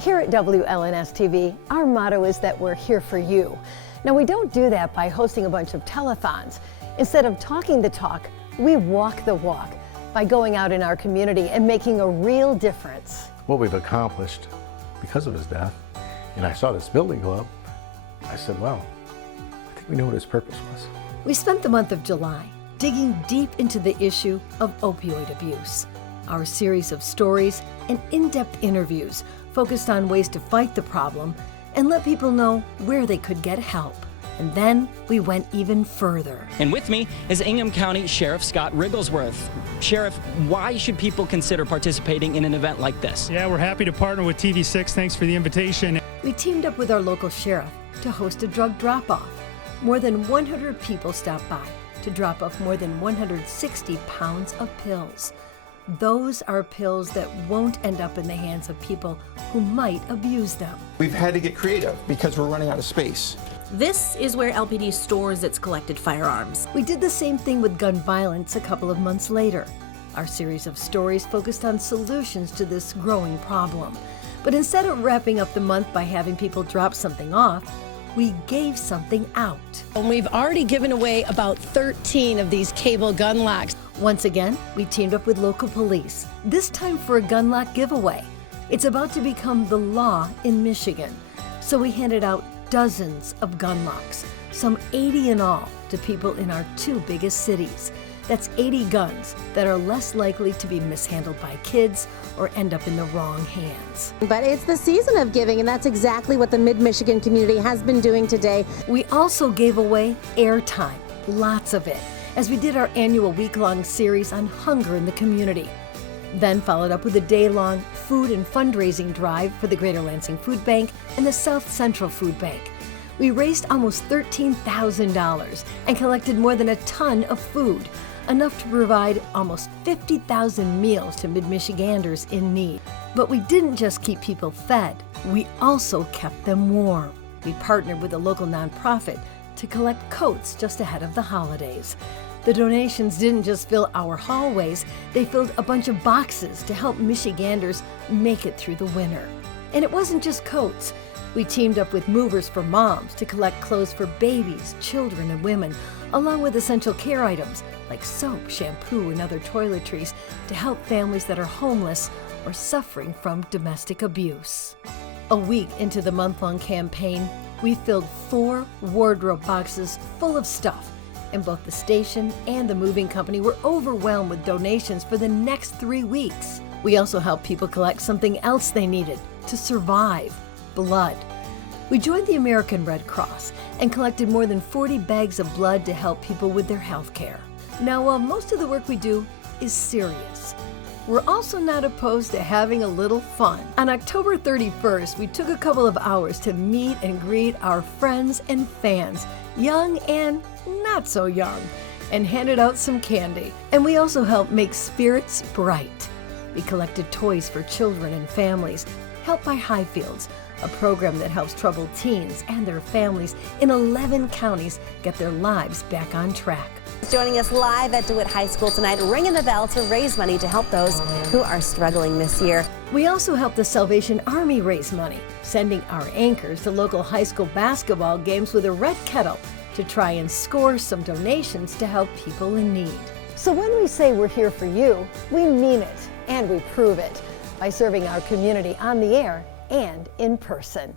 Here at WLNS TV, our motto is that we're here for you. Now, we don't do that by hosting a bunch of telethons. Instead of talking the talk, we walk the walk by going out in our community and making a real difference. What we've accomplished because of his death, and I saw this building go up, I said, wow, I think we know what his purpose was. We spent the month of July digging deep into the issue of opioid abuse. Our series of stories and in-depth interviews focused on ways to fight the problem and let people know where they could get help. And then we went even further. And with me is Ingham County Sheriff Scott Rigglesworth. Sheriff, why should people consider participating in an event like this? Yeah, we're happy to partner with TV6. Thanks for the invitation. We teamed up with our local sheriff to host a drug drop-off. More than 100 people stopped by to drop off more than 160 pounds of pills. Those are pills that won't end up in the hands of people who might abuse them. We've had to get creative because we're running out of space. This is where LPD stores its collected firearms. We did the same thing with gun violence a couple of months later. Our series of stories focused on solutions to this growing problem. But instead of wrapping up the month by having people drop something off, we gave something out. And we've already given away about 13 of these cable gun locks. Once again, we teamed up with local police, this time for a gun lock giveaway. It's about to become the law in Michigan. So we handed out dozens of gun locks, some 80 in all, to people in our two biggest cities. That's 80 guns that are less likely to be mishandled by kids or end up in the wrong hands. But it's the season of giving, and that's exactly what the Mid-Michigan community has been doing today. We also gave away airtime, lots of it, as we did our annual week-long series on hunger in the community. Then followed up with a day-long food and fundraising drive for the Greater Lansing Food Bank and the South Central Food Bank. We raised almost $13,000 and collected more than a ton of food, enough to provide almost 50,000 meals to Mid-Michiganders in need. But we didn't just keep people fed, we also kept them warm. We partnered with a local nonprofit to collect coats just ahead of the holidays. The donations didn't just fill our hallways, they filled a bunch of boxes to help Michiganders make it through the winter. And it wasn't just coats. We teamed up with Movers for Moms to collect clothes for babies, children, and women, along with essential care items like soap, shampoo, and other toiletries to help families that are homeless or suffering from domestic abuse. A week into the month-long campaign, we filled 4 wardrobe boxes full of stuff, and both the station and the moving company were overwhelmed with donations for the next 3 weeks. We also helped people collect something else they needed to survive: blood. We joined the American Red Cross and collected more than 40 bags of blood to help people with their health care. Now, while most of the work we do is serious, we're also not opposed to having a little fun. On October 31st, we took a couple of hours to meet and greet our friends and fans, young and not so young, and handed out some candy. And we also helped make spirits bright. We collected toys for children and families, helped by Highfields, a program that helps troubled teens and their families in 11 counties get their lives back on track. Joining us live at DeWitt High School tonight, ringing the bell to raise money to help those who are struggling this year. We also helped the Salvation Army raise money, sending our anchors to local high school basketball games with a red kettle to try and score some donations to help people in need. So when we say we're here for you, we mean it, and we prove it by serving our community on the air and in person.